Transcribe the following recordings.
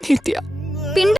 ನಿತ್ಯ ಪಿಂಡ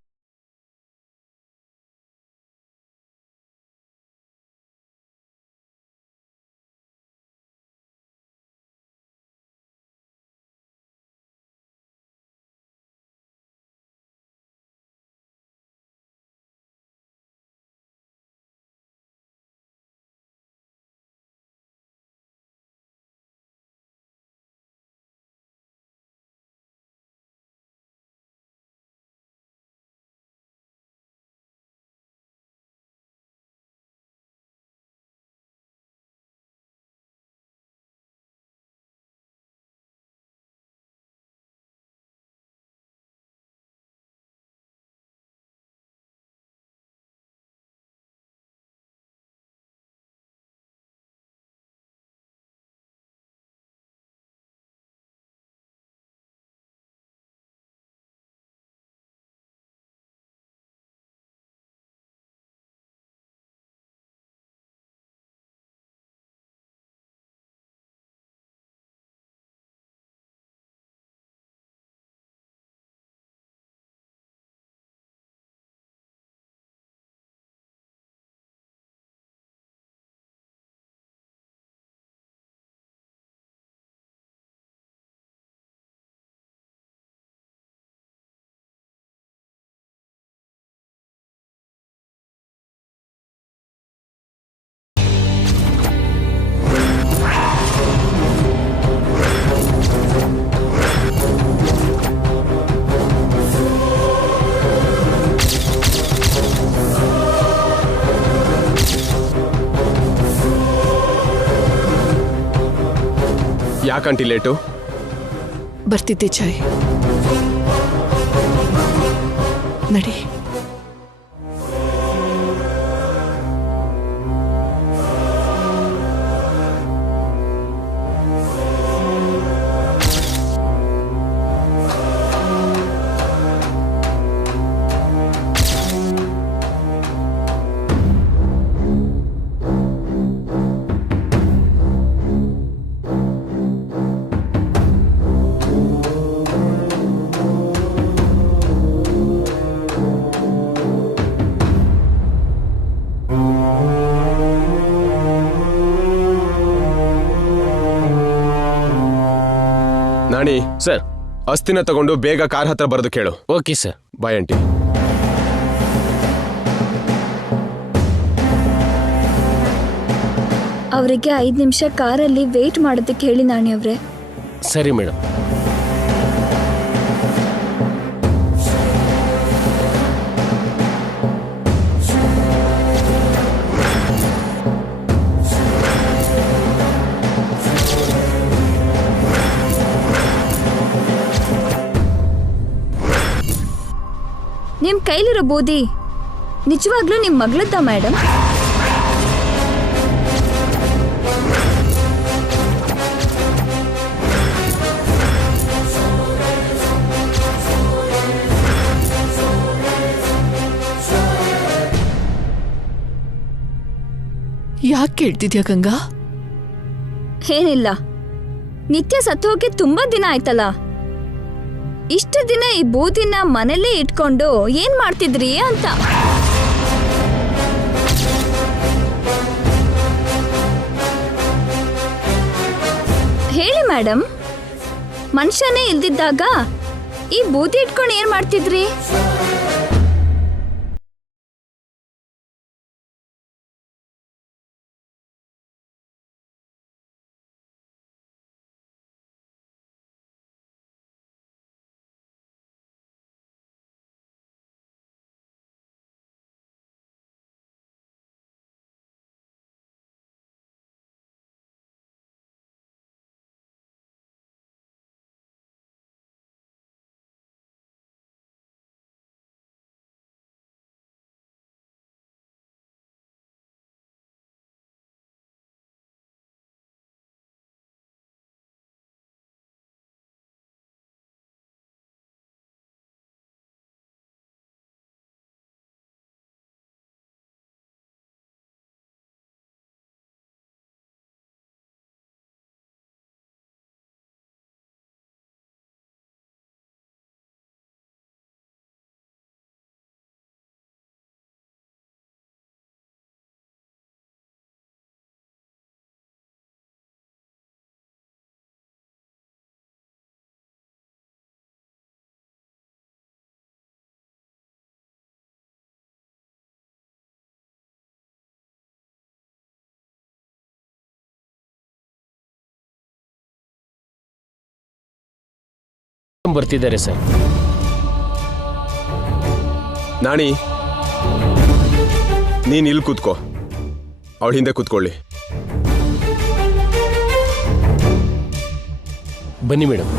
ಯಾಕಂಟಿ ಲೇಟು? ಬರ್ತಿದ್ದೆ ಚಾಯ್. ನಡಿ. ನಾಣಿ ಸರ್, ಅಸ್ತಿನ ತಗೊಂಡು ಬೇಗ ಕಾರ್ ಹತ್ರ ಬರೆದು ಕೇಳು. Okay sir. Bye aunty. ಅವರಿಗೆ 5 ನಿಮಿಷ ಕಾರಲ್ಲಿ ವೇಟ್ ಮಾಡೋದಕ್ಕೆ ಹೇಳಿ ನಾಣಿ ಅವ್ರೆ. ಸರಿ ಮೇಡಮ್. ನಿಮ್ ಕೈಲಿರೋ ಬೂದಿ ನಿಜವಾಗ್ಲೂ ನಿಮ್ ಮಗಳದ್ದ ಮೇಡಮ್? ಯಾಕೆ ಕೇಳ್ತಿದ್ಯಾ ಗಂಗಾ? ಏನಿಲ್ಲ, ನಿತ್ಯ ಸತ್ತು ಹೋಗಿ ತುಂಬಾ ದಿನ ಆಯ್ತಲ್ಲ. ಇಷ್ಟು ದಿನ ಈ ಬೂದಿನ ಮನೇಲೇ ಇಟ್ಕೊಂಡು ಏನ್ ಮಾಡ್ತಿದ್ರಿ ಅಂತ. ಹೇಳಿ ಮೇಡಮ್, ಮನುಷ್ಯನೇ ಇಲ್ದಿದ್ದಾಗ ಈ ಬೂದಿ ಇಟ್ಕೊಂಡು ಏನ್ ಮಾಡ್ತಿದ್ರಿ? ಬರ್ತಿದ್ದಾರೆ ಸರ್. ನಾಣಿ, ನೀನ್ ಇಲ್ಲಿ ಕೂತ್ಕೋ, ಅವಳ ಹಿಂದೆ ಕೂತ್ಕೊಳ್ಳಿ. ಬನ್ನಿ ಮೇಡಮ್.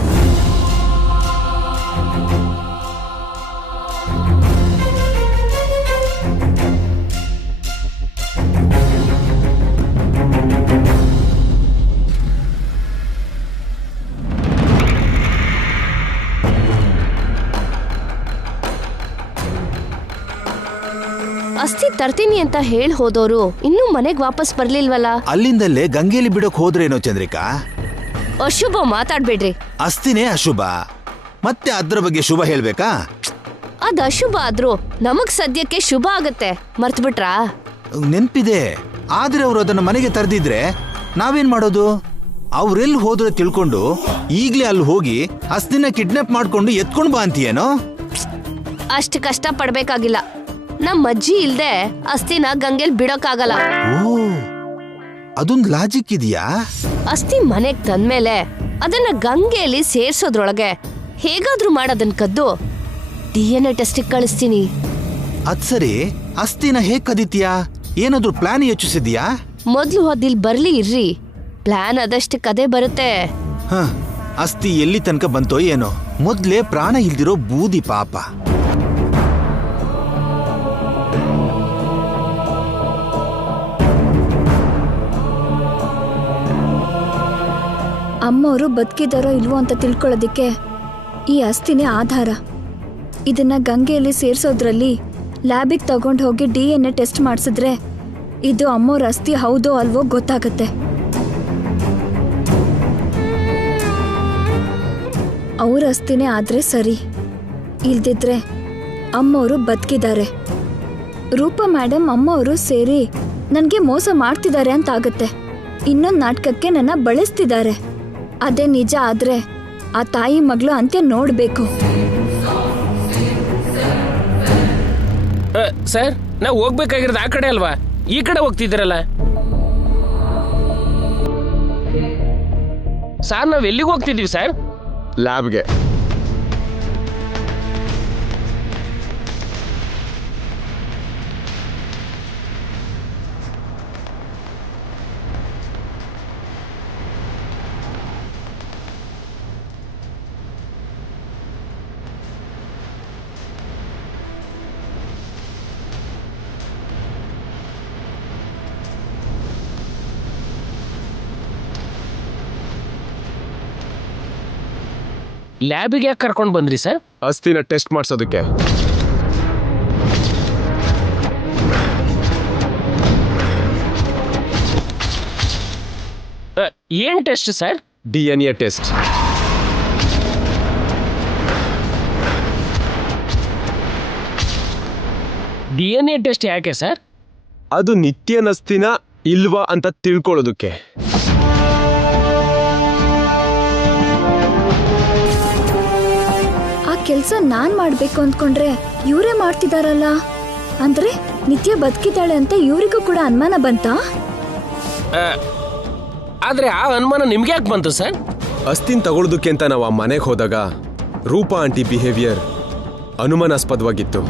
ಅಸ್ಥಿ ತರ್ತೀನಿ ಅಂತ ಹೇಳಿ ಹೋದೋರು ಇನ್ನೂ ಮನೆಗ್ ವಾಪಸ್ ಬರ್ಲಿಲ್ವಲ್ಲ? ಅಲ್ಲಿಂದಲೇ ಗಂಗೆಲಿ ಬಿಡೋಕ್ ಹೋದ್ರೇನೋ ಚಂದ್ರಿಕಾ? ಅಶುಭ ಮಾತಾಡ್ಬೇಡ್ರಿ. ಅಸ್ಥಿನೇ ಅಶುಭ, ಮತ್ತೆ ಅದ್ರ ಬಗ್ಗೆ ಶುಭ ಹೇಳ್ಬೇಕಾ? ಅದ್ ಅಶುಭ ಆದ್ರೂ ನಮಗ್ ಸದ್ಯಕ್ಕೆ ಶುಭ ಆಗತ್ತೆ, ಮರ್ತ್ ಬಿಟ್ರಾ? ನೆನ್ಪಿದೆ, ಆದ್ರೆ ಅವ್ರು ಅದನ್ನ ಮನೆಗೆ ತರ್ದಿದ್ರೆ ನಾವೇನ್ ಮಾಡೋದು? ಅವ್ರೆಲ್ಲಿ ಹೋದ್ರೆ ತಿಳ್ಕೊಂಡು ಈಗ್ಲೇ ಅಲ್ಲಿ ಹೋಗಿ ಅಸ್ಥಿನ ಕಿಡ್ನಾಪ್ ಮಾಡ್ಕೊಂಡು ಎತ್ಕೊಂಡ್ ಬಾ ಅಂತೀಯೇನೋ? ಅಷ್ಟ್ ಕಷ್ಟ ಪಡ್ಬೇಕಾಗಿಲ್ಲ. ನಮ್ ಅಜ್ಜಿ ಇಲ್ದೆ ಅಸ್ಥಿನ ಗಂಗೆಲ್ ಬಿಡೋಕ್ಕಾಗಲ್ಲ. ಓ, ಅದೊಂದ್ ಲಾಜಿಕ್ ಇದೆಯಾ? ಅಸ್ಥಿ ಮನೆಗ್ ತಂದ್ಮೇಲೆ ಅದನ್ನ ಗಂಗೆಯಲ್ಲಿ ಸೇರ್ಸೋದ್ರೊಳಗೆ ಹೇಗಾದ್ರೂ ಮಾಡೋದನ್ ಕದ್ದು DNA ಟೆಸ್ಟಿಗೆ ಕಳಿಸ್ತೀನಿ. ಅದ್ ಸರಿ, ಅಸ್ಥಿನ ಹೇಗ್ ಕದೀತೀಯಾ? ಏನಾದ್ರೂ ಪ್ಲಾನ್ ಯೋಚಿಸಿದ್ಯಾ? ಮೊದ್ಲು ಅದಿಲ್ ಬರ್ಲಿ ಇರ್ರಿ, ಪ್ಲಾನ್ ಅದಷ್ಟಕ್ಕೆ ಅದೇ ಬರುತ್ತೆ. ಹ, ಅಸ್ಥಿ ಎಲ್ಲಿ ತನಕ ಬಂತೋ ಏನೋ, ಮೊದ್ಲೇ ಪ್ರಾಣ ಇಲ್ದಿರೋ ಬೂದಿ ಪಾಪ. ಅಮ್ಮವರು ಬದುಕಿದಾರೋ ಇಲ್ವೋ ಅಂತ ತಿಳ್ಕೊಳ್ಳೋದಿಕ್ಕೆ ಈ ಅಸ್ಥಿನೇ ಆಧಾರ. ಇದನ್ನ ಗಂಗೆಯಲ್ಲಿ ಸೇರ್ಸೋದ್ರಲ್ಲಿ ಲ್ಯಾಬಿಗೆ ತಗೊಂಡು ಹೋಗಿ DNA ಟೆಸ್ಟ್ ಮಾಡಿಸಿದ್ರೆ ಇದು ಅಮ್ಮವ್ರ ಅಸ್ಥಿ ಹೌದೋ ಅಲ್ವೋ ಗೊತ್ತಾಗತ್ತೆ. ಅವ್ರ ಅಸ್ಥಿನೇ ಆದ್ರೆ ಸರಿ, ಇಲ್ದಿದ್ರೆ ಅಮ್ಮವರು ಬದುಕಿದ್ದಾರೆ. ರೂಪಾ ಮೇಡಮ್ ಅಮ್ಮವರು ಸೇರಿ ನನಗೆ ಮೋಸ ಮಾಡ್ತಿದ್ದಾರೆ ಅಂತ ಆಗತ್ತೆ. ಇನ್ನೊಂದು ನಾಟಕಕ್ಕೆ ನನ್ನ ಬಳಸ್ತಿದ್ದಾರೆ. ಅದೇ ನಿಜ ಆದ್ರೆ ಆ ತಾಯಿ ಮಗಳು ಅಂತ್ಯ ನೋಡ್ಬೇಕು. ಸರ್, ನಾವು ಹೋಗ್ಬೇಕಾಗಿರೋದು ಆ ಕಡೆ ಅಲ್ವಾ? ಈ ಕಡೆ ಹೋಗ್ತಿದ್ದೀರಲ್ಲ ಸರ್. ನಾವ್ ಎಲ್ಲಿಗೆ ಹೋಗ್ತಿದೀವಿ ಸರ್? ಲ್ಯಾಬ್ಗೆ. ಲ್ಯಾಬಿಗೆ ಯಾಕೆ ಕರ್ಕೊಂಡು ಬಂದ್ರಿ ಸರ್? ಅಸ್ಥಿನ ಟೆಸ್ಟ್ ಮಾಡಿಸೋದಕ್ಕೆ. ಏನ್ test sir? DNA test. DNA test ಯಾಕೆ ಸರ್? ಅದು ನಿತ್ಯನ್ ಅಸ್ಥಿನ ಇಲ್ವಾ ಅಂತ ತಿಳ್ಕೊಳ್ಳೋದಕ್ಕೆ. ಆ ಕೆಲಸ ನಾನ್ ಮಾಡ್ಬೇಕು ಅಂದ್ಕೊಂಡ್ರೆ ಇವರೇ ಮಾಡ್ತಿದಾರಲ್ಲ. ಅಂದ್ರೆ ನಿತ್ಯ ಬದುಕಿದ್ದಾಳೆ ಅಂತ ಇವರಿಗೂ ಕೂಡ ಅನುಮಾನ ಬಂತಾ? ಆದ್ರೆ ಆ ಅನುಮಾನ ನಿಮ್ಗೆ ಯಾಕೆ ಬಂತು ಸರ್? ಅಸ್ಥಿನ್ ತಗೊಳ್ಳೋದಕ್ಕೆ ಅಂತ ನಾವು ಆ ಮನೆಗೆ ಹೋದಾಗ ರೂಪಾ ಆಂಟಿ ಬಿಹೇವಿಯರ್ ಅನುಮಾನಾಸ್ಪದವಾಗಿತ್ತು.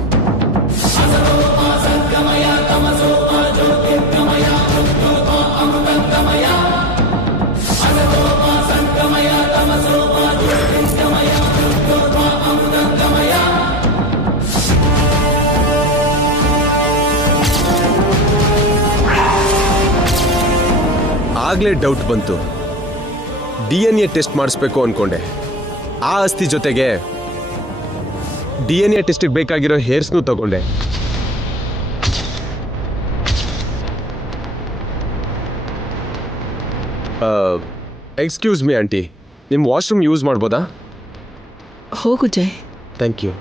ಆಗ್ಲೇ ಡೌಟ್ ಬಂತು. DNA ಟೆಸ್ಟ್ ಮಾಡಿಸ್ಬೇಕು ಅನ್ಕೊಂಡೆ. ಆ ಅಸ್ಥಿ ಜೊತೆಗೆ DNA ಟೆಸ್ಟಿಗೆ ಬೇಕಾಗಿರೋ ಹೇರ್ಸ್ನೂ ತಗೊಂಡೆ. ಎಕ್ಸ್ಕ್ಯೂಸ್ ಮೀ ಆಂಟಿ, ನಿಮ್ಮ ವಾಶ್ರೂಮ್ ಯೂಸ್ ಮಾಡ್ಬೋದಾ? ಹೋಗು ಜಯ್. Thank you.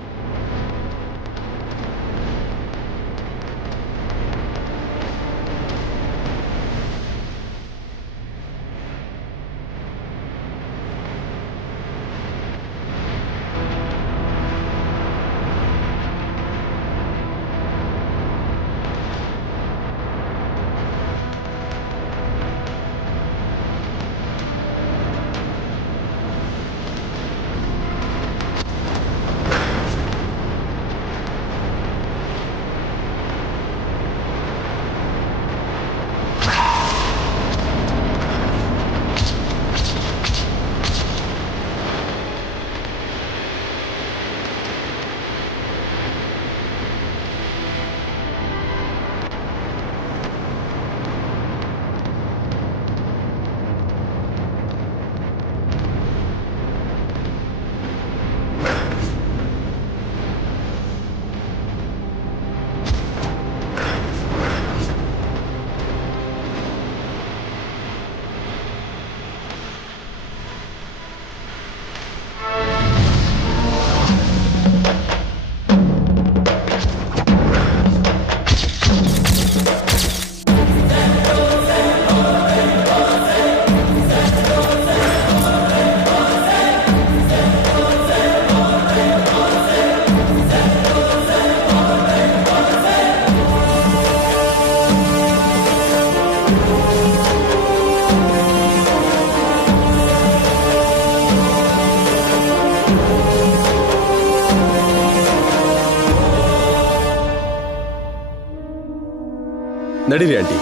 ನಡೀರಿ ಆಂಟಿ.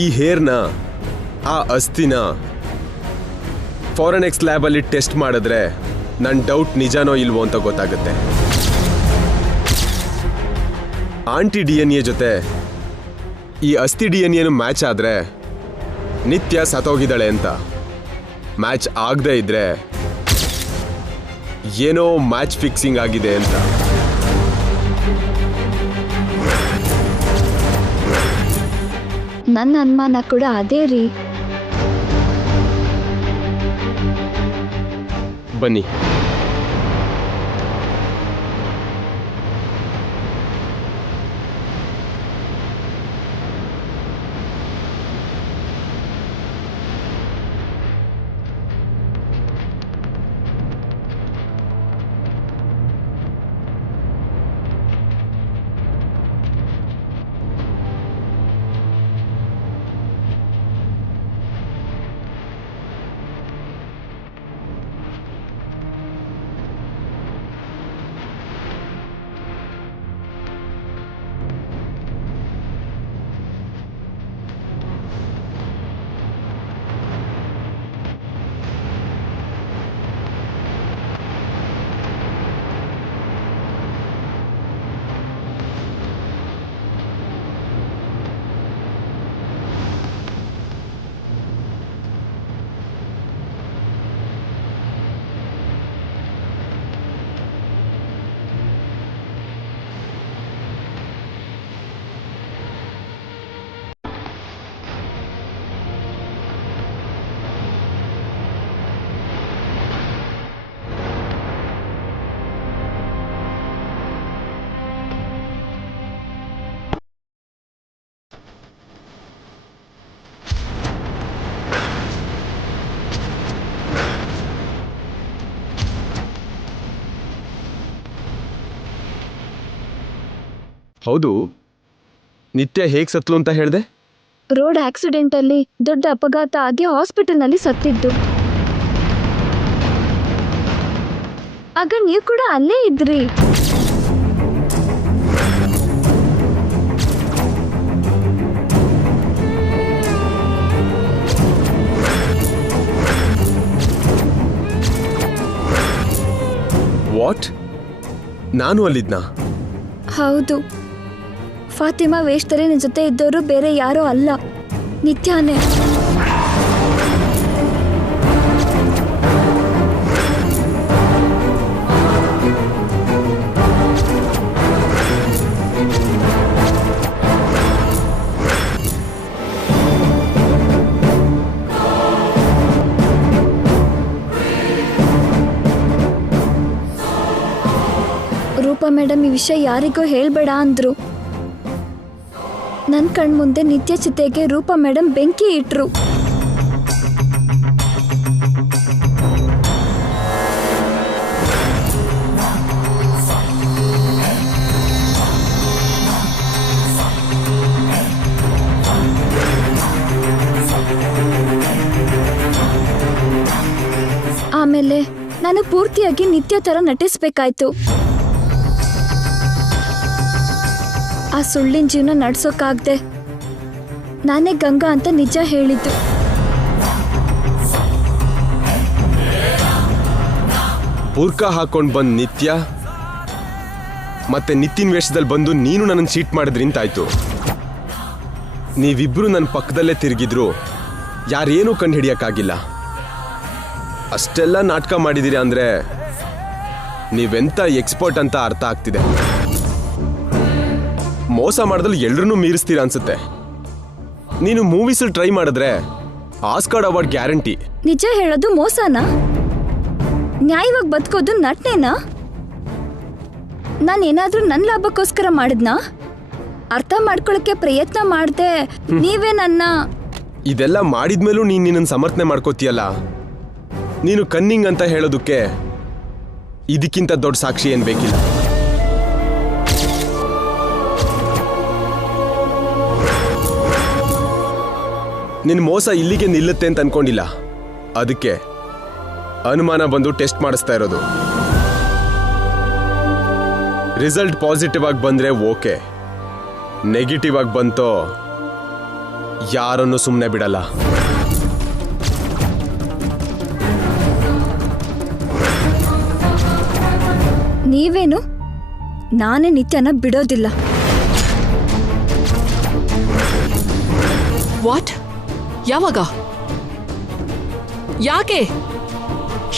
ಈ ಹೇರ್ನ, ಆ ಅಸ್ಥಿನ ಫಾರೆನೆಕ್ಸ್ ಲ್ಯಾಬಲ್ಲಿ ಟೆಸ್ಟ್ ಮಾಡಿದ್ರೆ ನನ್ನ ಡೌಟ್ ನಿಜಾನೋ ಇಲ್ವೋ ಅಂತ ಗೊತ್ತಾಗುತ್ತೆ. ಆಂಟಿ DNA ಜೊತೆ ಈ ಅಸ್ಥಿ DNA ಮ್ಯಾಚ್ ಆದರೆ ನಿತ್ಯ ಸತ್ತೋಗಿದ್ದಾಳೆ ಅಂತ, ಮ್ಯಾಚ್ ಆಗದೆ ಇದ್ರೆ ಏನೋ ಮ್ಯಾಚ್ ಫಿಕ್ಸಿಂಗ್ ಆಗಿದೆ ಅಂತ. ನನ್ನ ಅನುಮಾನ ಕೂಡ ಅದೇ ರೀ. ಬನ್ನಿ. ಹೌದು, ನಿತ್ಯ ಹೇಗೆ ಸತ್ಲು ಅಂತ ಹೇಳಿದೆ? ರೋಡ್ ಆಕ್ಸಿಡೆಂಟಲ್ಲಿ ದೊಡ್ಡ ಅಪಘಾತ ಆಗಿ ಹಾಸ್ಪಿಟಲ್ನಲ್ಲಿ ಸತ್ತಿದ್ದು. ಆಗ ನೀವು ಕೂಡ ಅಲ್ಲೇ ಇದ್ರಿ. ವಾಟ್? ನಾನು ಅಲ್ಲಿದ್ನಾ? ಹೌದು. ಫಾತಿಮಾ ವೇಷದಲ್ಲಿ ನಿನ್ನ ಜೊತೆ ಇದ್ದವರು ಬೇರೆ ಯಾರೋ ಅಲ್ಲ, ನಿತ್ಯಾನೇ. ರೂಪಾ ಮೇಡಮ್ ಈ ವಿಷಯ ಯಾರಿಗೂ ಹೇಳ್ಬೇಡ ಅಂದ್ರು. ನನ್ನ ಕಣ್ಮುಂದೆ ನಿತ್ಯ ಚಿತೆಗೆ ರೂಪಾ ಮೇಡಮ್ ಬೆಂಕಿ ಇಟ್ರು. ಆಮೇಲೆ ನಾನು ಪೂರ್ತಿಯಾಗಿ ನಿತ್ಯ ತರ ನಟಿಸ್ಬೇಕಾಯ್ತು. ಆ ಸುಳ್ಳಿನ ಜೀವನ ನಡ್ಸೋಕ್ಕಾಗ್ದೆ ನಾನೇ ಗಂಗಾ ಅಂತ ನಿಜ ಹೇಳಿದ್ದು. ಬುರ್ಕಾ ಹಾಕೊಂಡು ಬಂದು ನಿತ್ಯ ಮತ್ತೆ ನಿತಿನ್ ವೇಷದಲ್ಲಿ ಬಂದು ನೀನು ನನ್ನನ್ನು ಚೀಟ್ ಮಾಡಿದ್ರಿ ಅಂತಾಯ್ತು. ನೀವಿಬ್ರು ನನ್ನ ಪಕ್ಕದಲ್ಲೇ ತಿರುಗಿದ್ರು ಯಾರೇನೂ ಕಂಡು ಹಿಡಿಯಕ್ಕಾಗಿಲ್ಲ. ಅಷ್ಟೆಲ್ಲ ನಾಟಕ ಮಾಡಿದ್ದೀರಿ ಅಂದ್ರೆ ನೀವೆಂತ ಎಕ್ಸ್ಪರ್ಟ್ ಅಂತ ಅರ್ಥ ಆಗ್ತಿದೆ. ಮೋಸ ಮಾಡಿದ್ರೆ ಎಲ್ಲರನ್ನೂ ಮೀರಿಸ್ತೀರಾ ಅನ್ಸುತ್ತೆ. ನೀನು ಮೂವೀಸಲ್ಲಿ ಟ್ರೈ ಮಾಡಿದ್ರೆ ಆಸ್ಕರ್ ಅವಾರ್ಡ್ ಗ್ಯಾರಂಟಿ. ನಿಜ ಹೇಳೋದು ಮೋಸನಾ? ನ್ಯಾಯವಾಗಿ ಬದುಕೋದು ನಟನೆನಾ? ನಾನೇನಾದ್ರೂ ನನ್ನ ಲಾಭಕ್ಕೋಸ್ಕರ ಮಾಡಿದ್ನಾ? ಅರ್ಥ ಮಾಡ್ಕೊಳಕ್ಕೆ ಪ್ರಯತ್ನ ಮಾಡ್ದೆ ನೀವೇ ನನ್ನ. ಇದೆಲ್ಲ ಮಾಡಿದ್ಮೇಲೂ ನೀನು ನಿನ್ನನ್ನು ಸಮರ್ಥನೆ ಮಾಡ್ಕೋತೀಯಲ್ಲ. ನೀನು ಕನ್ನಿಂಗ್ ಅಂತ ಹೇಳೋದಕ್ಕೆ ಇದಕ್ಕಿಂತ ದೊಡ್ಡ ಸಾಕ್ಷಿ ಏನು ಬೇಕಿಲ್ಲ. ನಿನ್ನ ಮೋಸ ಇಲ್ಲಿಗೆ ನಿಲ್ಲುತ್ತೆ ಅಂತ ಅನ್ಕೊಂಡಿಲ್ಲ. ಅದಕ್ಕೆ ಅನುಮಾನ ಬಂದು ಟೆಸ್ಟ್ ಮಾಡಿಸ್ತಾ ಇರೋದು. ರಿಸಲ್ಟ್ ಪಾಸಿಟಿವ್ ಆಗಿ ಬಂದ್ರೆ ಓಕೆ, ನೆಗೆಟಿವ್ ಆಗಿ ಬಂತೋ ಯಾರನ್ನು ಸುಮ್ಮನೆ ಬಿಡಲ್ಲ. ನೀವೇನು ನಾನೇ ನಿತ್ಯನ ಬಿಡೋದಿಲ್ಲ. ವಾಟ್? ಯಾವಾಗ? ಯಾಕೆ?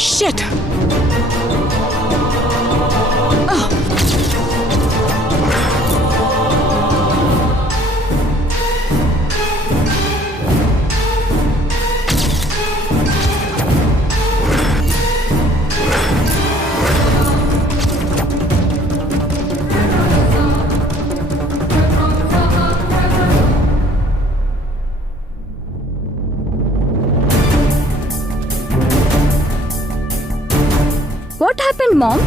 ಶಿಟ್! What happened, Mom?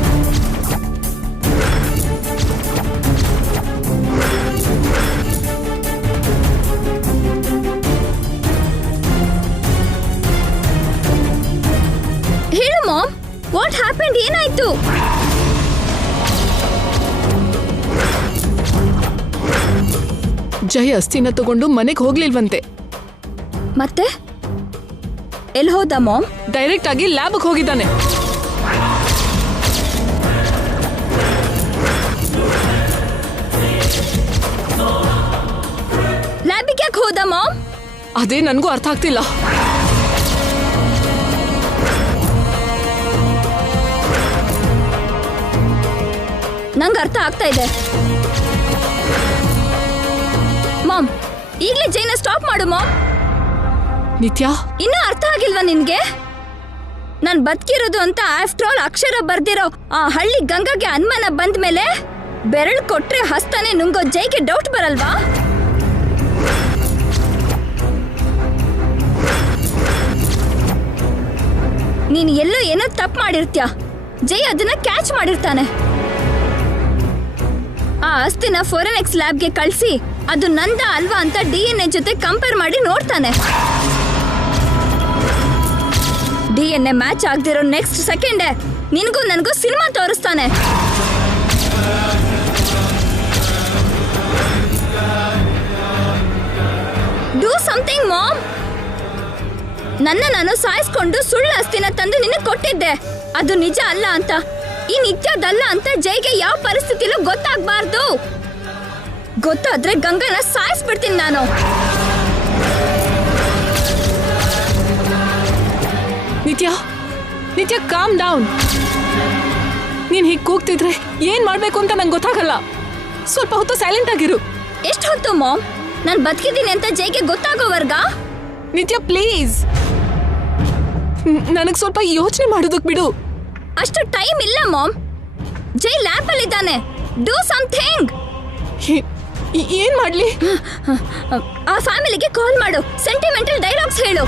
ಹೇಳು ಮಾಮ್, ವಾಟ್ ಹ್ಯಾಪೆಂಡ್? ಏನಾಯ್ತು? ಜಯ ಅಸ್ಥಿನ ತಗೊಂಡು ಮನೆಗೆ ಹೋಗ್ಲಿಲ್ವಂತೆ. ಮತ್ತೆ ಎಲ್ಲಿ ಹೋದ ಮಾಮ್? ಡೈರೆಕ್ಟ್ ಆಗಿ ಲ್ಯಾಬ್ಗೆ ಹೋಗಿದ್ದಾನೆ. ಲ್ಯಾಬಿಗೆ ಯಾಕೆ ಹೋದ ಮಾಮ್? ಅದೇ ನನಗೂ ಅರ್ಥ ಆಗ್ತಿಲ್ಲ. ನಂಗೆ ಅರ್ಥ ಆಗ್ತಾ ಇದೆ. ಮಾಮ್, ಈಗಲೇ ಜೈನ ಸ್ಟಾಪ್ ಮಾಡು ಮಾಮ್. ನಿತ್ಯ, ಇನ್ನೂ ಅರ್ಥ ಆಗಿಲ್ವಾ ನಿನ್ಗೆ? ನಾನ್ ಬದುಕಿರೋದು ಅಂತ ಆಫ್ಟರ್ ಆಲ್ ಅಕ್ಷರ ಬರ್ದಿರೋ ಆ ಹಳ್ಳಿ ಗಂಗಾಗೆ ಅನುಮಾನ ಬಂದ ಮೇಲೆ ಬೆರಳು ಕೊಟ್ರೆ ಹಸ್ತಾನೆ ನುಂಗೋ ಜೈಗೆ ಡೌಟ್ ಬರಲ್ವಾ? ನೀನ್ ಎಲ್ಲೋ ಏನೋ ತಪ್ಪು ಮಾಡಿರ್ತ್ಯ. ಜೈ ಅದನ್ನ ಕ್ಯಾಚ್ ಮಾಡಿರ್ತಾನೆ. ಆ ಅಸ್ಥಿನ ಫೋರೆನ್ಸಿಕ್ಸ್ ಲ್ಯಾಬ್ಗೆ ಕಳಿಸಿ ಅದು ನಂದ ಅಲ್ವಾ ಅಂತ DNA ಜೊತೆ ಕಂಪೇರ್ ಮಾಡಿ ನೋಡ್ತಾನೆ. DNA ಮ್ಯಾಚ್ ಆಗದಿರೋ ನೆಕ್ಸ್ಟ್ ಸೆಕೆಂಡೇ ನಿನಗೂ ನನಗೂ ಸಿನಿಮಾ ತೋರಿಸ್ತಾನೆ. Do something mom. ನಾನು ಸಾಯಿಸ್ಕೊಂಡು ಸುಳ್ಳು ಅಸ್ಥಿನ ತಂದು ನಿನಗೆ ಕೊಟ್ಟಿದ್ದೆ. ಅದು ನಿಜ ಅಲ್ಲ ಅಂತ, ಈ ನಿತ್ಯದಲ್ಲ ಅಂತ ಜೈಗೆ ಯಾವ ಪರಿಸ್ಥಿತಿಲೂ ಗೊತ್ತಾಗಬಾರ್ದು. ಗೊತ್ತಾದ್ರೆ ಗಂಗನ ಸಾಯಿಸ್ಬಿಡ್ತೀನಿ ನಾನು. ನಿತ್ಯ, ನಿತ್ಯ, ಕಾಮ್ ಡೌನ್. ನೀನ್ ಹೀಗೆ ಕೂಗ್ತಿದ್ರೆ ಏನ್ ಮಾಡ್ಬೇಕು ಅಂತ ನಂಗೆ ಗೊತ್ತಾಗಲ್ಲ. ಸ್ವಲ್ಪ ಹೊತ್ತು ಸೈಲೆಂಟ್ ಆಗಿರು. ಎಷ್ಟು ಹೊತ್ತು ಮಾಮ್? ನಾನು ಬದುಕಿದ್ದೀನಿ ಅಂತ ಜೈಗೆ ಗೊತ್ತಾಗೋವರ್ಗ? ನಿತ್ಯ, ಪ್ಲೀಸ್ ನನಗೆ ಸ್ವಲ್ಪ ಯೋಚನೆ ಮಾಡೋದಕ್ ಬಿಡು. ಅಷ್ಟು ಟೈಮ್ ಇಲ್ಲ ಮಾಮ್. ಜೈ ಲ್ಯಾಬ್ ಅಲ್ಲಿ ಇದ್ದಾನೆ. Do something. ಏನ್ ಮಾಡ್ಲಿ? ಆ ಫ್ಯಾಮಿಲಿಗೆ ಕಾಲ್ ಮಾಡು, ಸೆಂಟಿಮೆಂಟಲ್ ಡೈಲಾಗ್ಸ್ ಹೇಳು.